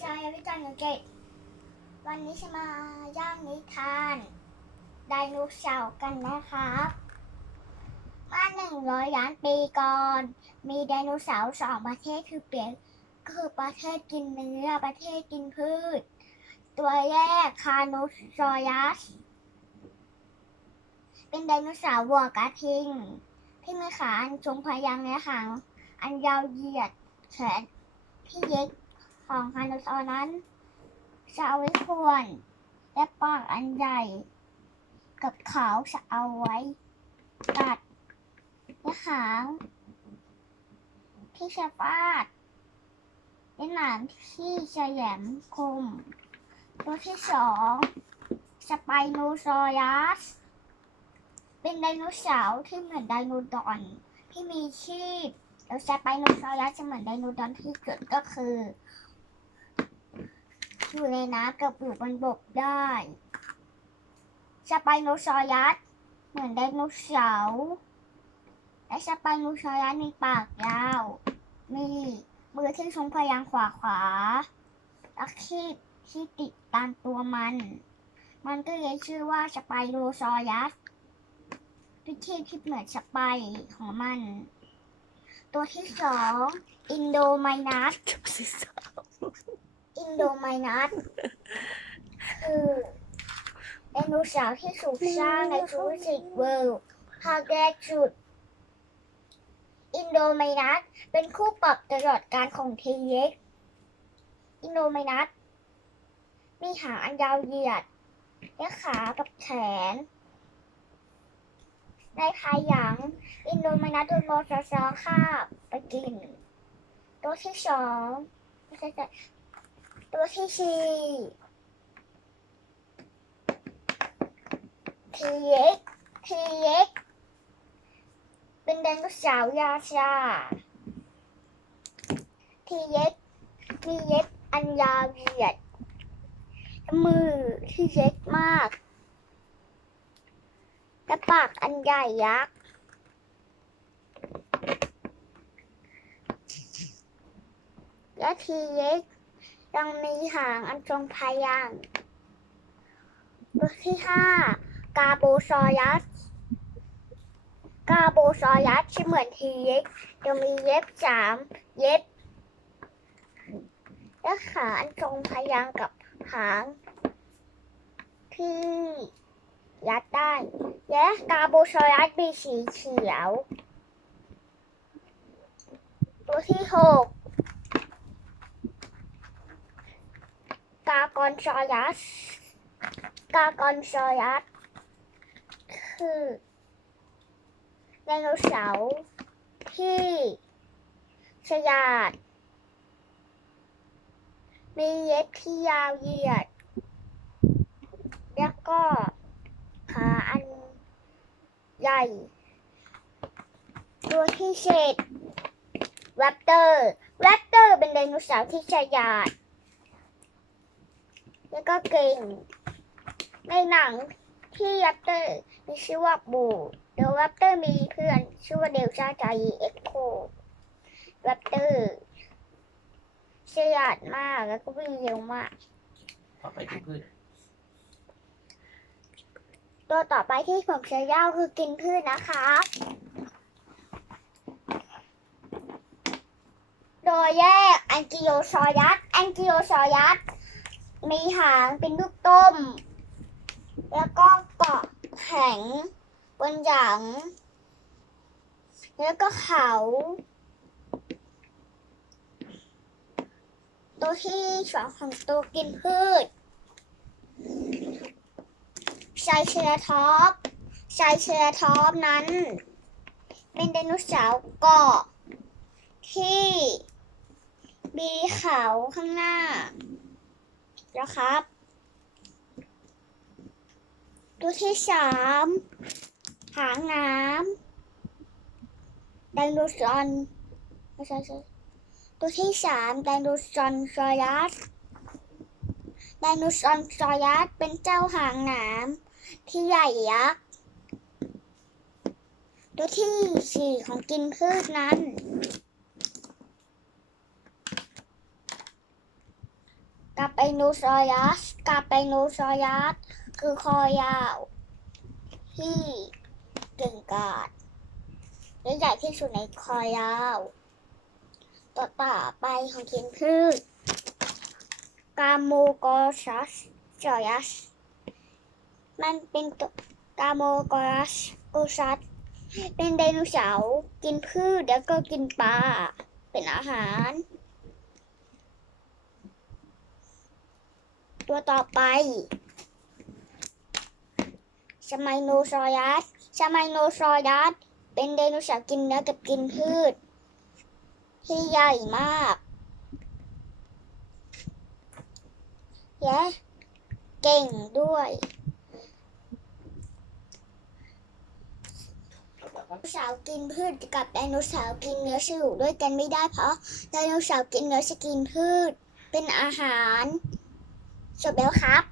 ชายวิจารณ์อังกฤษวันนี้จะมาย่างนิทานไดโนเสาร์กันนะครับเมื่อหนึ่งร้อยล้านปีก่อน มีไดโนเสาร์สองประเทศคือเปลี่ยนคือประเทศกินเนื้อประเทศกินพืช ตัวแรกคาโนซอยัส เป็นไดโนเสาร์วัวกระทิง ที่มีขาอันทรงพยางและหางอันยาวเหยียดแขนที่เย็ก ของคาโนซอนั้นจะเอาไว้ควรและปากอันใหญ่ กับเขาจะเอาไว้ ตัดและหางที่จะฟาดและหนามที่จะแหลมคม ตัวที่สองสไปโนซอรัส เป็นไดโนเสาร์ที่เหมือนไดโนดอนที่มีชีพแล้วสไปโนซอรัสจะเหมือนไดโนดอนที่เกิดก็คือ อยู่ในน้ำกับอยู่บนบกได้สไปโนซอรัสเหมือนไดโนเสาร์และสไปโนซอรัสมีปากยาว มีมือที่ทรงพยางค์ขวาขวาและคีบที่ติดตามตัวมัน มันก็เลยชื่อว่าสไปโนซอรัสวิธีที่เหมือนสไปของมัน ตัวที่สองอินโดไมนัส อินโดไมนัสคือไดโนเสาร์ที่ถูกสร้างในจูราสสิกเวิลด์ภาคแรกสุด อินโดไมนัสเป็นคู่ปรับตลอดการของทีเล็กอินโดไมนัสมีหางอันยาวเหยียด และขากับแขน ในภายหลัง อินโดไมนัสโดนโมอสซาฆ่าไปกิน ตัวที่สอง ตัวที่สี่ทีเอ็กทีเอ็กเป็นไดโนเสาร์ยาชาทีเอ็กมีเย็บอันยาวเหยียด มือที่เล็กมาก และปากอันใหญ่ยักษ์และทีเล็ก ยังมีหางอันทรงพยางตัวที่ห้ากาโบซอยัสกาโบซอยัสที่เหมือนทีเล็กยังมีเย็บสามเย็บและขาอันทรงพยางกับหางที่ยัดได้ และกาโบซอยัสมีสีเขียว ตัวที่หก กากอนซอยัส กากอนซอยัส คือไดโนเสาร์ที่ฉลาด มีเย็บที่ยาวเหยียด แล้วก็ขาอันใหญ่ ตัวที่เจ็ดแรปเตอร์แรปเตอร์เป็นไดโนเสาร์ที่ฉลาด แล้วก็เก่ง ในหนังที่แรปเตอร์มีชื่อว่าบูเดลแรปเตอร์มีเพื่อนชื่อว่าเดลชาจายีเอ็กโคแรปเตอร์ฉลาดมากแล้วก็วิ่งเร็วมาก ต่อไปคือพืชตัวต่อไปที่ผมจะเล่าคือกินพืชนะคะโดยแยกแองกิโลซอยัสแองกิโลซอยัส มีหางเป็นลูกต้ม แล้วก็เกาะแข็งบนหลังแล้วก็เขาตัวที่สองของตัวกินพืชไซเชอร์ท็อปไซเชอร์ท็อปนั้น เป็นไดโนเสาร์เกาะที่มีเขาข้างหน้า นะครับ ตัวที่สามหางน้ำไดโนเสาร์ไม่ใช่ใช่ตัวที่สามไดโนเสาร์ซอยัสไดโนเสาร์ซอยัสเป็นเจ้าหางนามที่ใหญ่ยักษ์ตัวที่สี่ของกินพืชนั้น กับไดโนเสาร์ยัสกับไดโนเสาร์ยัสคือคอยาว ที่เก่งกาจและใหญ่ที่สุดในคอยาว ต่อต่อไปของกินพืชกาโมกอซัสจอยัส มันเป็นตัวกาโมกอรัสโกซัส เป็นไดโนเสาร์กินพืชแล้วก็กินปลาเป็นอาหาร ตัวต่อไปชไมโนซอยัสชไมโนซอยัสเป็นไดโนเสาร์กินเนื้อกับกินพืช ที่ใหญ่มากแยะเก่งด้วยไดโนเสาร์กินพืชกับไดโนเสาร์กินเนื้อจะอยู่ด้วยกันไม่ได้เพราะไดโนเสาร์กินเนื้อจะกินพืช เป็นอาหาร จบแล้วครับ